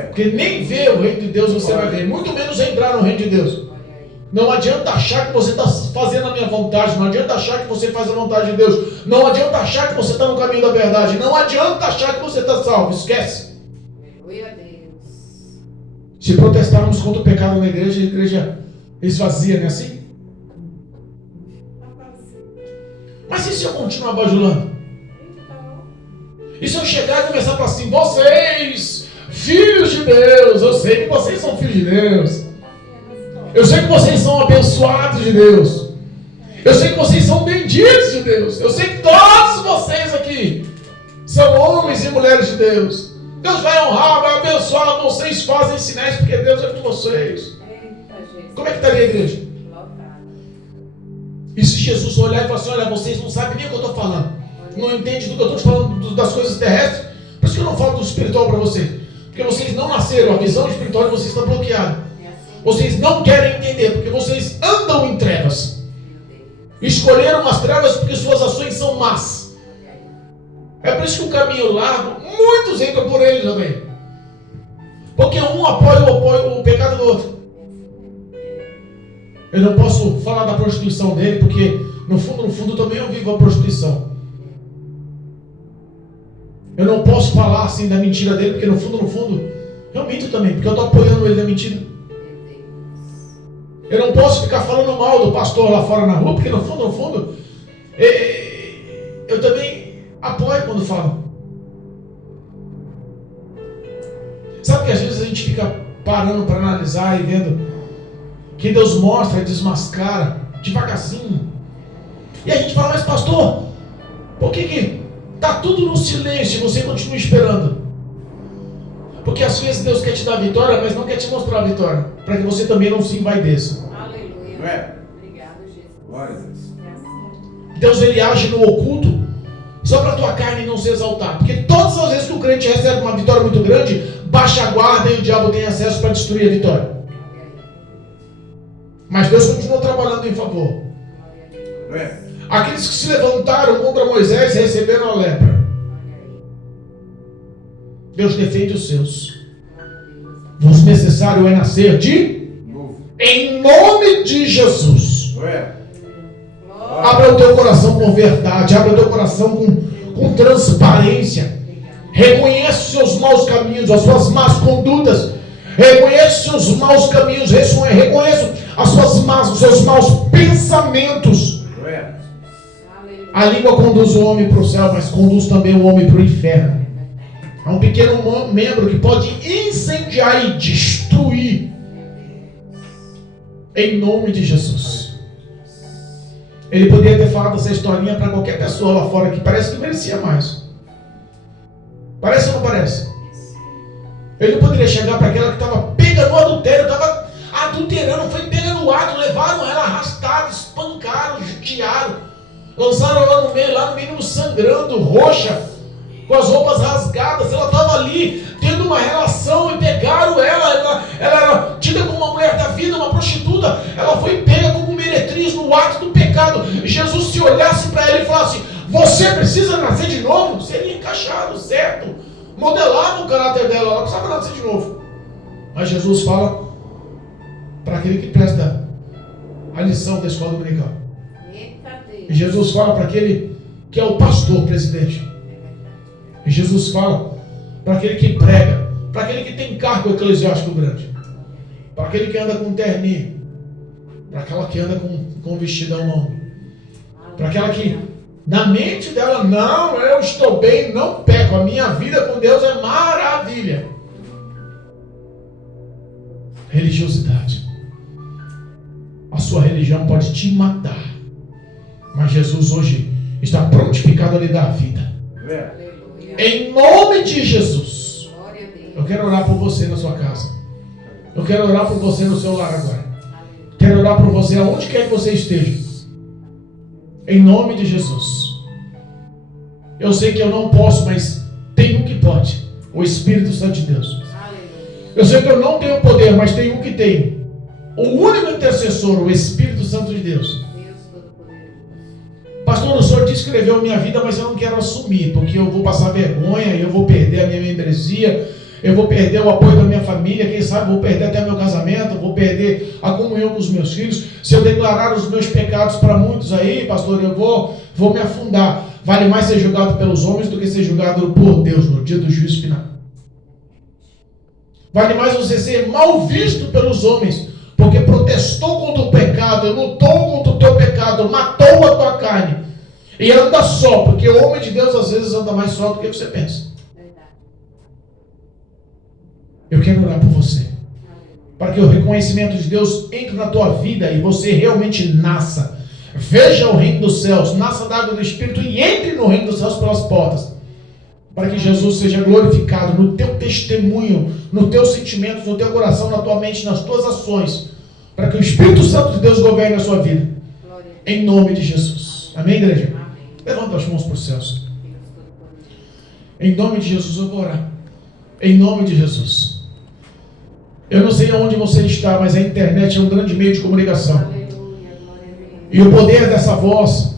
Porque nem ver o reino de Deus você vai ver, muito menos entrar no reino de Deus. Não adianta achar que você está fazendo a minha vontade, não adianta achar que você faz a vontade de Deus, não adianta achar que você está no caminho da verdade, não adianta achar que você está salvo, esquece. Se protestarmos contra o pecado na igreja, a igreja esvazia, não é assim? Mas e se eu continuar bajulando? E se eu chegar e começar a falar assim: vocês, filhos de Deus, eu sei que vocês são filhos de Deus, eu sei que vocês são abençoados de Deus, Eu sei que vocês são benditos de Deus. Eu sei que todos vocês aqui são homens e mulheres de Deus. Deus vai honrar, vai abençoar. Vocês fazem sinais porque Deus é com vocês. Como é que estaria a igreja? E se Jesus olhar e falar assim, olha, vocês não sabem nem o que eu estou falando. Não entendem do que eu estou te falando das coisas terrestres. Por isso que eu não falo do espiritual para vocês. Porque vocês não nasceram, a visão espiritual de vocês está bloqueada. Vocês não querem entender, porque vocês andam em trevas. Escolheram as trevas porque suas ações são más. É por isso que o caminho largo, muitos entram por ele também. Porque um apoia o pecado do outro. Eu não posso falar da prostituição dele, porque no fundo também eu vivo a prostituição. Eu não posso falar assim da mentira dele, porque no fundo eu minto também, porque eu estou apoiando ele na mentira. Eu não posso ficar falando mal do pastor lá fora na rua, porque no fundo eu também apoio quando falo. Sabe que às vezes a gente fica parando para analisar e vendo que Deus mostra e desmascara devagarzinho. E a gente fala, mas pastor, por que está tudo no silêncio e você continua esperando? Porque às vezes Deus quer te dar vitória, mas não quer te mostrar a vitória, para que você também não se envaideça. Aleluia. Obrigado, Jesus. Glória a Deus. Deus ele age no oculto só para a tua carne não se exaltar. Porque todas as vezes que o crente recebe uma vitória muito grande, baixa a guarda e o diabo tem acesso para destruir a vitória. Mas Deus continua trabalhando em favor. Aqueles que se levantaram contra Moisés receberam a lepra. Deus defende os seus. O necessário é nascer de novo. Em nome de Jesus. Abra o teu coração com verdade. Abra o teu coração com transparência. Reconheça os seus maus caminhos, as suas más condutas. Reconheça os seus maus caminhos. Reconheça os seus maus pensamentos. A língua conduz o homem para o céu, mas conduz também o homem para o inferno. É um pequeno membro que pode incendiar e destruir. Em nome de Jesus. Ele poderia ter falado essa historinha para qualquer pessoa lá fora que parece que merecia mais. Parece ou não parece? Ele poderia chegar para aquela que estava pega no adultério, estava adulterando, foi pega no ato, levaram ela arrastada, espancaram, judiaram, lançaram ela no meio, lá no mínimo sangrando, roxa, com as roupas rasgadas. Ela estava ali tendo uma relação e pegaram ela era tida como uma mulher da vida, uma prostituta. Ela foi pega como meretriz no ato do pecado. Jesus, se olhasse para ela e falasse, você precisa nascer de novo, seria encaixado, certo? Modelava o caráter dela, ela precisava nascer de novo. Mas Jesus fala para aquele que presta a lição da escola dominical. E Jesus fala para aquele que é o pastor presidente. E Jesus fala para aquele que prega, para aquele que tem cargo eclesiástico grande, para aquele que anda com terninho, para aquela que anda com vestidão longo, para aquela que na mente dela, não, eu estou bem, não peco, a minha vida com Deus é maravilha. Religiosidade. A sua religião pode te matar, mas Jesus hoje está prontificado a lhe dar a vida. Em nome de Jesus. Eu quero orar por você na sua casa. Eu quero orar por você no seu lar agora. Quero orar por você aonde quer que você esteja. Em nome de Jesus. Eu sei que eu não posso, mas tem um que pode. O Espírito Santo de Deus. Eu sei que eu não tenho poder, mas tem um que tem. O único intercessor, o Espírito Santo de Deus. Pastor, o senhor descreveu a minha vida, mas eu não quero assumir, porque eu vou passar vergonha, eu vou perder a minha membresia, eu vou perder o apoio da minha família, quem sabe vou perder até meu casamento, vou perder a comunhão com os meus filhos. Se eu declarar os meus pecados para muitos aí, pastor, eu vou me afundar. Vale mais ser julgado pelos homens do que ser julgado por Deus no dia do juízo final. Vale mais você ser mal visto pelos homens, porque protestou contra o pecado, lutou contra o teu pecado, matou a tua carne, e anda só, porque o homem de Deus às vezes anda mais só do que você pensa. Eu quero orar por você, para que o reconhecimento de Deus entre na tua vida e você realmente nasça Veja o reino dos céus, nasça da água do Espírito e entre no reino dos céus pelas portas. Para que Jesus seja glorificado no teu testemunho, nos teus sentimentos, no teu coração, na tua mente, nas tuas ações. Para que o Espírito Santo de Deus governe a sua vida. Em nome de Jesus. Amém, igreja? Amém. Levanta as mãos para os céus. Em nome de Jesus eu vou orar. Em nome de Jesus. Eu não sei aonde você está, mas a internet é um grande meio de comunicação. E o poder dessa voz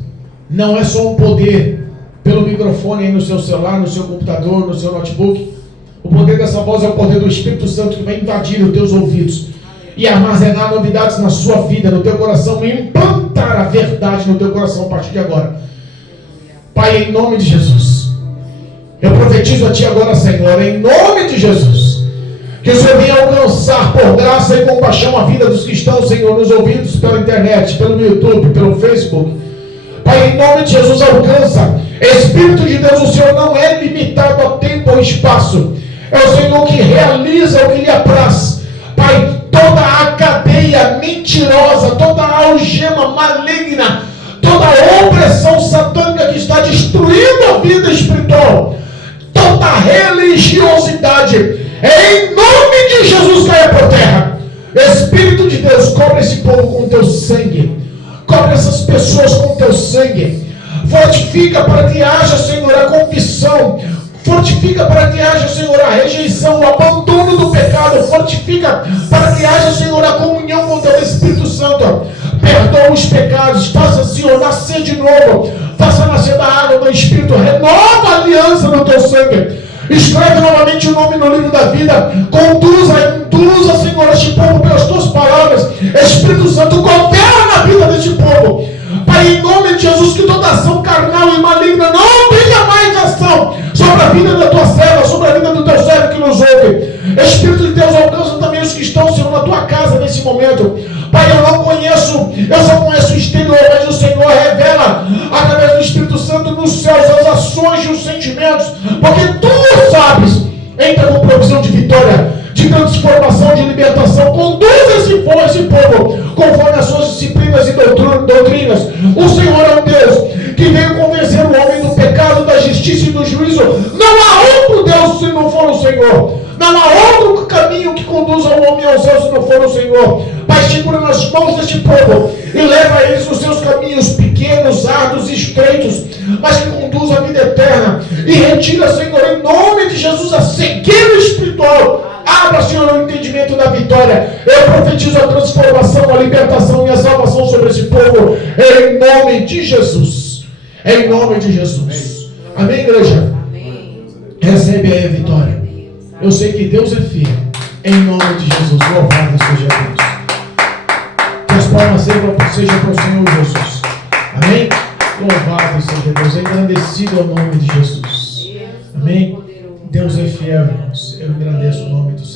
não é só um poder pelo microfone aí no seu celular, no seu computador, no seu notebook. O poder dessa voz é o poder do Espírito Santo que vai invadir os teus ouvidos e armazenar novidades na sua vida, no teu coração, e implantar a verdade no teu coração a partir de agora. Pai, em nome de Jesus, eu profetizo a Ti agora, Senhor, em nome de Jesus, que o Senhor venha alcançar por graça e compaixão a vida dos que estão, Senhor, nos ouvidos pela internet, pelo YouTube, pelo Facebook. Pai, em nome de Jesus, alcança. Espírito de Deus, o Senhor não é limitado a tempo ou espaço. É o Senhor que realiza o que lhe apraz. Pai, toda a cadeia mentirosa, toda a algema maligna, toda a opressão satânica que está destruindo a vida espiritual, toda a religiosidade, em nome de Jesus, caia por terra. Espírito de Deus, cobre esse povo com teu sangue. Cobre essas pessoas com teu sangue. Fortifica para que haja, Senhor, a confissão. Fortifica para que haja, Senhor, a rejeição, o abandono do pecado. Fortifica para que haja, Senhor, a comunhão com o teu Espírito Santo. Perdoa os pecados. Faça, Senhor, nascer de novo. Faça nascer da água do Espírito. Renova a aliança no teu sangue. Escreve novamente o nome no livro da vida. Conduza, Senhor, este povo pelas tuas palavras. Espírito Santo, governa a vida deste povo. Pai, em nome de Jesus, que toda ação carnal e maligna não tenha mais ação sobre a vida da tua serva, sobre a vida do teu servo que nos ouve. Espírito de Deus, alcança também os que estão, Senhor, na tua casa nesse momento. Pai, eu só conheço o exterior, mas o Senhor revela através do Espírito Santo nos céus as ações e os sentimentos, porque tu sabes. Entra com provisão de vitória, de transformação, de libertação. Conduz esse povo conforme as suas disciplinas e doutrinas. O Senhor é um Deus que veio convencer o homem do pecado, da justiça e do juízo. Não há outro Deus se não for o Senhor. Não há outro caminho que conduza o homem ao céu se não for o Senhor. Pai, segura nas mãos deste povo e leva eles nos seus caminhos pequenos, árduos e estreitos, mas que conduza a vida eterna. E retira, Senhor, em nome de Jesus, a cegueira espiritual. Abra, Senhor, o entendimento da vitória. Eu profetizo a transformação, a libertação e a salvação sobre esse povo, em nome de Jesus. Em nome de Jesus. Amém, igreja? Amém. Recebe aí a vitória. Eu sei que Deus é fiel. Em nome de Jesus. Louvado seja Deus. Que as palmas sejam para o Senhor Jesus. Amém? Louvado seja Deus. Engrandecido é o nome de Jesus. Amém? Deus é fiel, irmãos. Eu engrandeço o nome do Senhor.